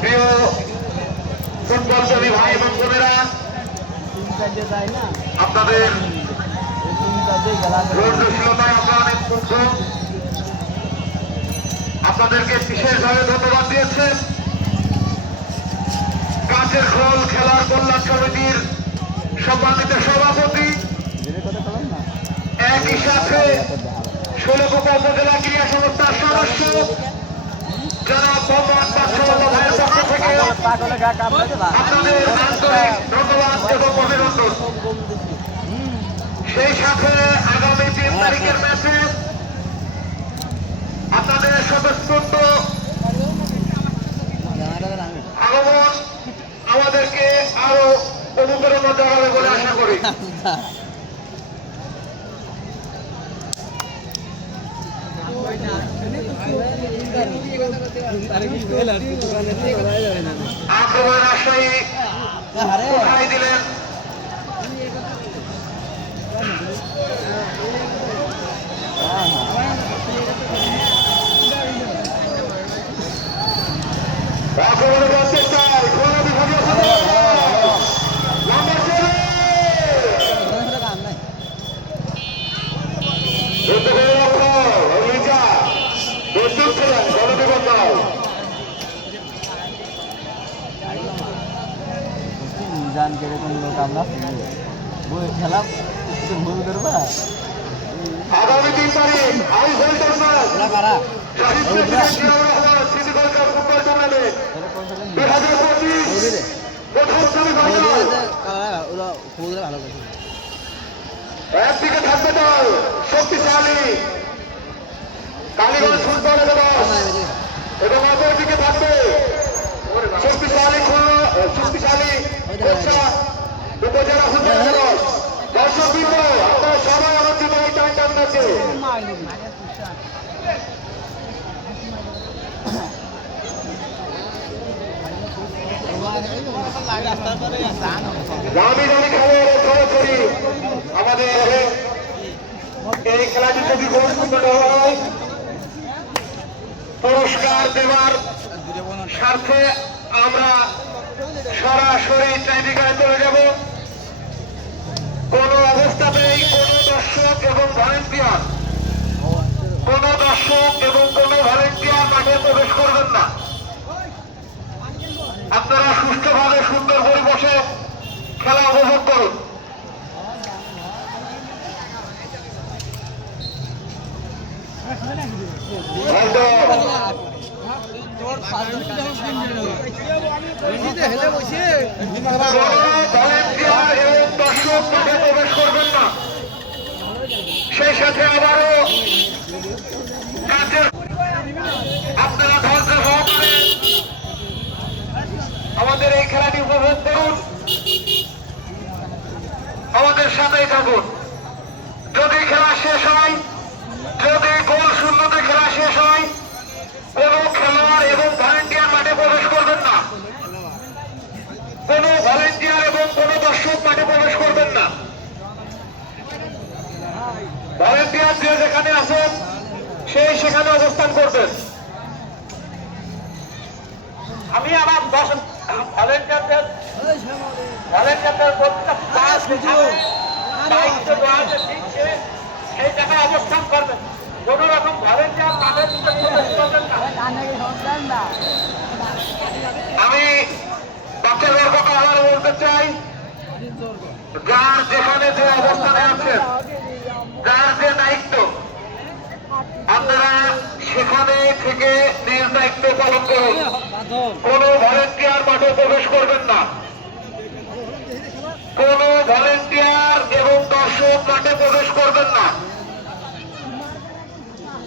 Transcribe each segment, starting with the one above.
প্রিয় ফুটবলপ্রেমী ভাই এবং বোনেরা, আপনাদের ধৈর্যশীলতায় আমরা অনেক মুগ্ধ। আপনাদেরকে বিশেষভাবে ধন্যবাদ দিয়েছেন কাচের খোল খেলার কল্যাণ সমিতির সম্মানিত সভাপতি, একই সাথে ষোলকুপা উপজেলা ক্রীড়া সংস্থার সদস্য জনাব মোহাম্মদ বাদশাহ ভাইয়ের পক্ষ থেকে আপনাদের আন্তরিক ধন্যবাদ এবং অভিনন্দন। সেই সাথে আগামী 3 তারিখের ম্যাচে আপনাদের স্বতঃস্ফূর্ত আগমন আমাদেরকে আরো অনুপ্রেরণা জাগাবে বলে আশা করি। আক্রমণ রাজশাহী উঠাই দিলেন, আক্রমণের চেষ্টায় খুলনা বিভাগীয় जान के लोग আমরা বই খেলা ভুল করবা আগামী 3 তারিখ হাই ভোল্টেজ ম্যাচ না পারা Shaheed president Ziaur Rahman city college football tournament 2025 প্রথম সেমিফাইনাল ওরা ফুলরা ভালো করে একদিকে থাকবে দল শক্তিশালী কালীগঞ্জ ফুটবল একাদশ এবং অপরদিকে থাকবে শক্তিশালী উপজেলা ফুটবল একাদশ। দর্শকবৃন্দ, আপনারা সবাই আমার জন্য এই টাইমটা আছে। দামি দামি খেলোয়াড় সরাসরি আমাদের এই খেলাটি যদি গোলকিপার হয় পুরস্কার দেওয়ার স্বার্থে আমরা সরাসরি ট্রাইব্যুনালে চলে যাব। কোন অবস্থাতেই কোন দর্শক এবং ভলেন্টিয়ার মাঠে প্রবেশ করবেন না। আপনারা সুষ্ঠুভাবে সুন্দর পরিবেশে খেলা উপভোগ করুন। দর্শক মাঠে প্রবেশ করবেন না। সেই সাথে আবারও আপনারা ধৈর্য সহকারে আমাদের এই খেলাটি উপভোগ করুন, আমাদের সাথেই থাকুন। যদি খেলা শেষ হয়, যদি গোল শূন্যতে খেলা শেষ হয়, কোন খেলোয়াড় এবং ভলেন্টিয়ার মাঠে প্রবেশ করবেন না। কোন ভলেন্টিয়ার এবং কোন দর্শক মাঠে প্রবেশ করবেন না। ভলেন্টিয়ার যে যেখানে আছেন সেই সেখানে অবস্থান করবেন। আমি আমার ভলেন্টিয়ারদের দায়িত্ব দেওয়া দিচ্ছে, সেই জায়গায় অবস্থান করবেন। কোন রকম ভলেন্টিয়ার মাঠে প্রবেশ করবেন না। আমি বাচ্চাদের কথা আবার বলতে চাই, যার যেখানে যে অবস্থানে আছেন, যার যে দায়িত্ব, আপনারা সেখানে থেকে নিজ দায়িত্ব পালন করুন। কোন ভলেন্টিয়ার মাঠে প্রবেশ করবেন না। কোন ভলেন্টিয়ার এবং দর্শক মাঠে প্রবেশ করবেন না।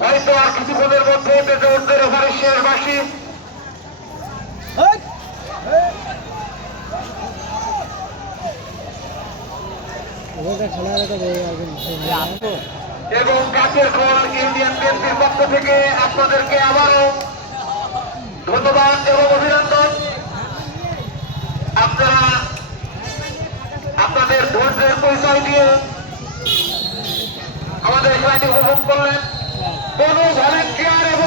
হয়তো আর কিছুক্ষণের মধ্যে বেজে রেফারির শেষ বাঁশি। এবং কাছের খোল ইন্ডিয়ান বিএনপির পক্ষ থেকে আপনাদেরকে আবারও ধন্যবাদ এবং অভিনন্দন। আপনারা আপনাদের ধৈর্যের পরিচয় দিয়ে আমাদের খেলাটি উপভোগ করলেন। কোনো ভলেন্টিয়ার